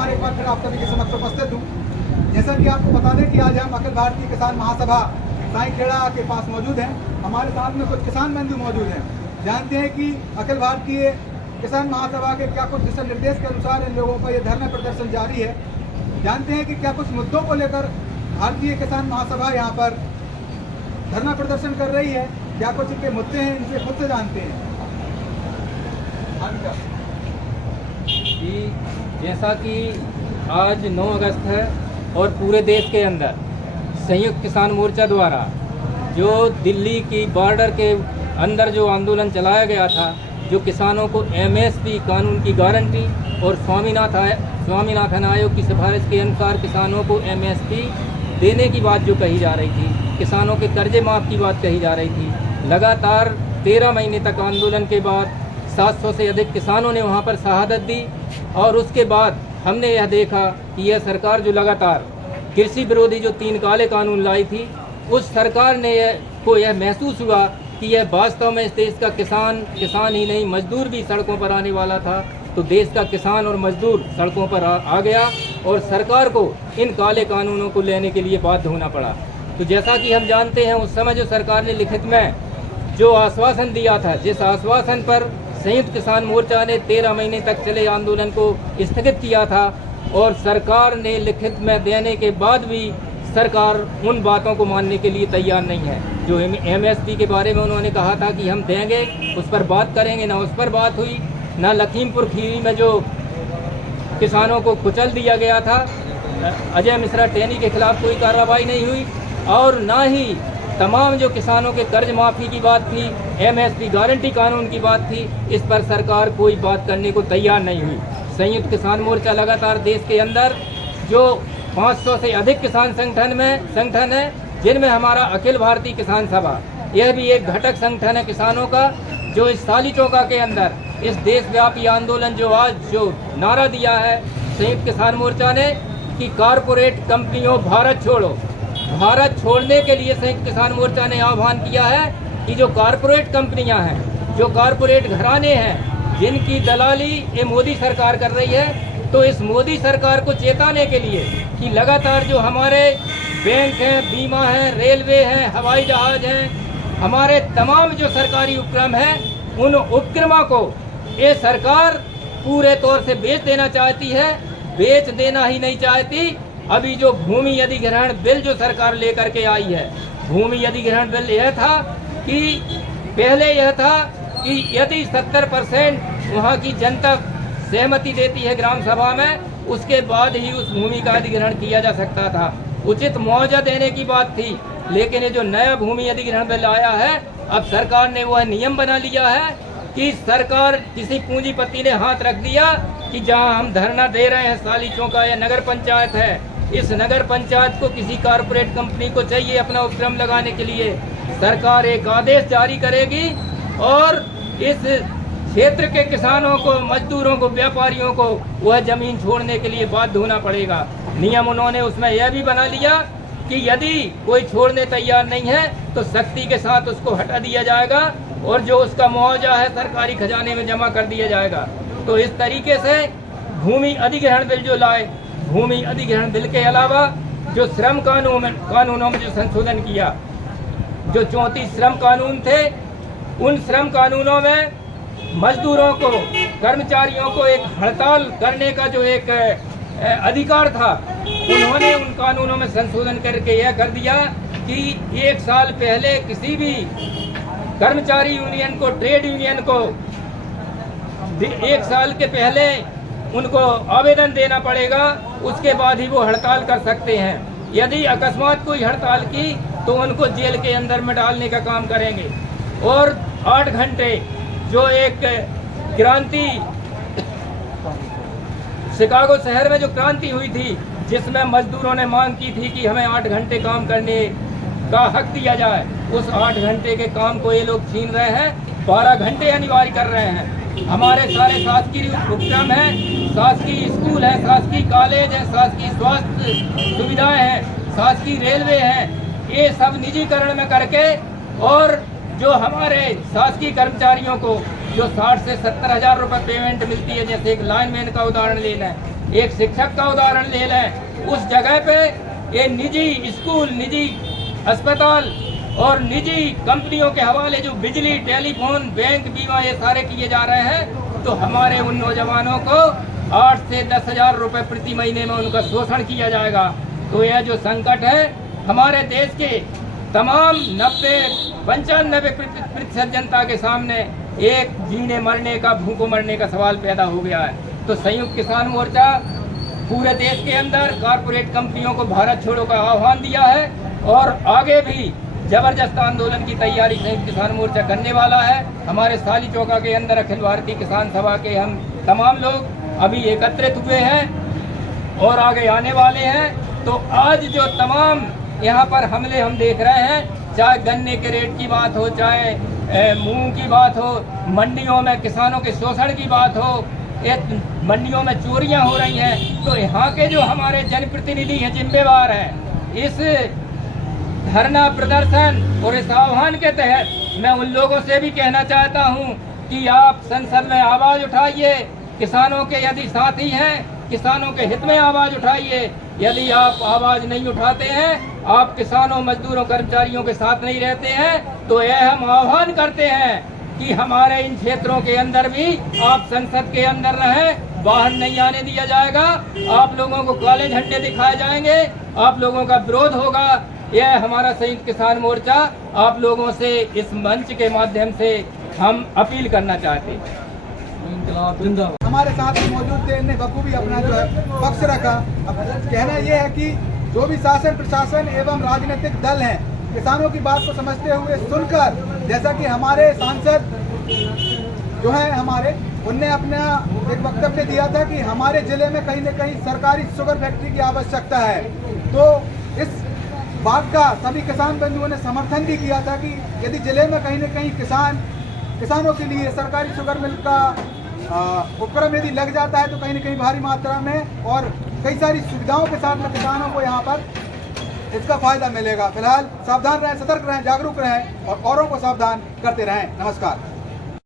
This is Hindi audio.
हमारे एक बार फिर आप सभी के समक्ष उपस्थित हूँ। जैसा कि आपको बता दें कि आज हम अखिल भारतीय किसान महासभा साईखेड़ा के पास मौजूद हैं। हमारे साथ में कुछ किसान बंधु मौजूद हैं। जानते हैं कि अखिल भारतीय किसान महासभा के क्या कुछ दिशा निर्देश के अनुसार इन लोगों का ये धरना प्रदर्शन जारी है। जानते हैं कि क्या कुछ मुद्दों को लेकर भारतीय किसान महासभा यहाँ पर धरना प्रदर्शन कर रही है, क्या कुछ इनके मुद्दे हैं, इनसे खुद से जानते हैं। जैसा कि आज 9 अगस्त है और पूरे देश के अंदर संयुक्त किसान मोर्चा द्वारा जो दिल्ली की बॉर्डर के अंदर जो आंदोलन चलाया गया था, जो किसानों को एमएसपी कानून की गारंटी और स्वामीनाथन आयोग की सिफारिश के अनुसार किसानों को एमएसपी देने की बात जो कही जा रही थी, किसानों के कर्जे माफ़ की बात कही जा रही थी। लगातार 13 महीने तक आंदोलन के बाद 700 से अधिक किसानों ने वहां पर शहादत दी और उसके बाद हमने यह देखा कि यह सरकार जो लगातार कृषि विरोधी जो 3 काले कानून लाई थी, उस सरकार ने यह महसूस हुआ कि यह वास्तव में इस देश का किसान ही नहीं मजदूर भी सड़कों पर आने वाला था। तो देश का किसान और मजदूर सड़कों पर आ गया और सरकार को इन काले कानूनों को लेने के लिए बाध्य होना पड़ा। तो जैसा कि हम जानते हैं, उस समय जो सरकार ने लिखित में जो आश्वासन दिया था, जिस आश्वासन पर संयुक्त किसान मोर्चा ने 13 महीने तक चले आंदोलन को स्थगित किया था, और सरकार ने लिखित में देने के बाद भी सरकार उन बातों को मानने के लिए तैयार नहीं है। जो एमएसपी के बारे में उन्होंने कहा था कि हम देंगे, उस पर बात करेंगे, ना उस पर बात हुई। ना लखीमपुर खीरी में जो किसानों को कुचल दिया गया था, अजय मिश्रा टेनी के खिलाफ कोई कार्रवाई नहीं हुई, और ना ही तमाम जो किसानों के कर्ज माफ़ी की बात थी, एमएसपी गारंटी कानून की बात थी, इस पर सरकार कोई बात करने को तैयार नहीं हुई। संयुक्त किसान मोर्चा लगातार देश के अंदर जो 500 से अधिक किसान संगठन है, जिनमें हमारा अखिल भारतीय किसान सभा, यह भी एक घटक संगठन है किसानों का, जो इस साली चौका के अंदर इस देशव्यापी आंदोलन जो आज जो नारा दिया है संयुक्त किसान मोर्चा ने कि कारपोरेट कंपनियों भारत छोड़ो, भारत छोड़ने के लिए संयुक्त किसान मोर्चा ने आह्वान किया है कि जो कारपोरेट कंपनियां हैं, जो कारपोरेट घराने हैं, जिनकी दलाली ये मोदी सरकार कर रही है, तो इस मोदी सरकार को चेताने के लिए कि लगातार जो हमारे बैंक हैं, बीमा है, रेलवे हैं, हवाई जहाज हैं, हमारे तमाम जो सरकारी उपक्रम हैं, उन उपक्रमों को ये सरकार पूरे तौर से बेच देना चाहती है। बेच देना ही नहीं चाहती, अभी जो भूमि अधिग्रहण बिल जो सरकार लेकर के आई है, भूमि अधिग्रहण बिल यह था कि पहले यह था कि यदि 70% वहाँ की जनता सहमति देती है ग्राम सभा में, उसके बाद ही उस भूमि का अधिग्रहण किया जा सकता था। उचित मुआवजा देने की बात थी, लेकिन ये जो नया भूमि अधिग्रहण बिल आया है, अब सरकार ने वह नियम बना लिया है कि सरकार किसी पूंजीपति ने हाथ रख दिया कि जहां हम धरना दे रहे हैं साली चौका या नगर पंचायत है, इस नगर पंचायत को किसी कारपोरेट कंपनी को चाहिए अपना उपक्रम लगाने के लिए, सरकार एक आदेश जारी करेगी और इस क्षेत्र के किसानों को, मजदूरों को, व्यापारियों को वह जमीन छोड़ने के लिए बाध्य होना पड़ेगा। नियम उन्होंने उसमें यह भी बना लिया कि यदि कोई छोड़ने तैयार नहीं है तो सख्ती के साथ उसको हटा दिया जाएगा और जो उसका मुआवजा है सरकारी खजाने में जमा कर दिया जाएगा। तो इस तरीके से भूमि अधिग्रहण बिल जो लाए, भूमि अधिग्रहण बिल के अलावा जो श्रम कानूनों में जो संशोधन किया, जो 34 श्रम कानून थे, उन श्रम कानूनों में मजदूरों को, कर्मचारियों को एक हड़ताल करने का जो एक अधिकार था, उन्होंने उन कानूनों में संशोधन करके यह कर दिया कि 1 साल पहले किसी भी कर्मचारी यूनियन को, ट्रेड यूनियन को 1 साल के पहले उनको आवेदन देना पड़ेगा, उसके बाद ही वो हड़ताल कर सकते हैं। यदि अकस्मात कोई हड़ताल की तो उनको जेल के अंदर में डालने का काम करेंगे। और 8 घंटे जो एक क्रांति शिकागो शहर में जो क्रांति हुई थी, जिसमें मजदूरों ने मांग की थी कि हमें 8 घंटे काम करने का हक दिया जाए, उस 8 घंटे के काम को ये लोग छीन रहे हैं, 12 घंटे अनिवार्य कर रहे हैं। हमारे सारे शासकीय उपक्रम हैं, शासकीय स्कूल है, शासकीय कॉलेज है, शासकीय स्वास्थ्य सुविधाएं हैं, शासकीय रेलवे हैं, ये सब निजीकरण में करके, और जो हमारे शासकीय कर्मचारियों को जो 60 से 70 हज़ार रुपये पेमेंट मिलती है, जैसे एक लाइनमैन का उदाहरण लेना है, एक शिक्षक का उदाहरण ले लें, उस जगह पे ये निजी स्कूल, निजी अस्पताल और निजी कंपनियों के हवाले जो बिजली, टेलीफोन, बैंक, बीमा ये सारे किए जा रहे हैं, तो हमारे उन नौजवानों को 8 से 10,000 रुपये प्रति महीने में उनका शोषण किया जाएगा। तो यह जो संकट है हमारे देश के तमाम 90-95% जनता के सामने एक जीने मरने का, भूखों मरने का सवाल पैदा हो गया है। तो संयुक्त किसान मोर्चा पूरे देश के अंदर कारपोरेट कंपनियों को भारत छोड़ो का आह्वान दिया है और आगे भी जबरदस्त आंदोलन की तैयारी संयुक्त किसान मोर्चा करने वाला है। हमारे साली चौका के अंदर अखिल भारतीय किसान सभा के हम तमाम लोग अभी एकत्रित हुए हैं और आगे आने वाले हैं। तो आज जो तमाम यहाँ पर हमले हम देख रहे हैं, चाहे गन्ने के रेट की बात हो, चाहे मूंग की बात हो, मंडियों में किसानों के शोषण की बात हो, मंडियों में चोरियां हो रही हैं, तो यहाँ के जो हमारे जनप्रतिनिधि हैं जिम्मेवार हैं। इस धरना प्रदर्शन और इस आह्वान के तहत मैं उन लोगों से भी कहना चाहता हूँ कि आप संसद में आवाज़ उठाइए, किसानों के यदि साथी हैं, किसानों के हित में आवाज़ उठाइए। यदि आप आवाज़ नहीं उठाते हैं, आप किसानों, मजदूरों, कर्मचारियों के साथ नहीं रहते हैं, तो यह हम आह्वान करते हैं कि हमारे इन क्षेत्रों के अंदर भी आप संसद के अंदर रहें, बाहर नहीं आने दिया जाएगा। आप लोगों को काले झंडे दिखाए जाएंगे, आप लोगों का विरोध होगा। यह हमारा संयुक्त किसान मोर्चा आप लोगों से इस मंच के माध्यम से हम अपील करना चाहते हैं। हमारे साथ मौजूद थे, इन्हें बखूबी अपना जो है पक्ष रखा। अब कहना यह है कि जो भी शासन, प्रशासन एवं राजनीतिक दल हैं, किसानों की बात को समझते हुए सुनकर, जैसा कि हमारे सांसद जो है हमारे, उनने अपना एक वक्तव्य दिया था कि हमारे जिले में कहीं न कहीं सरकारी शुगर फैक्ट्री की आवश्यकता है। तो इस बात का सभी किसान बंधुओं ने समर्थन भी किया था कि यदि जिले में कहीं न कहीं किसानों के लिए सरकारी शुगर मिल का उपक्रम यदि लग जाता है, तो कहीं न कहीं भारी मात्रा में और कई सारी सुविधाओं के साथ में किसानों को यहाँ पर इसका फायदा मिलेगा। फिलहाल सावधान रहें, सतर्क रहें, जागरूक रहें और औरों को सावधान करते रहें। नमस्कार।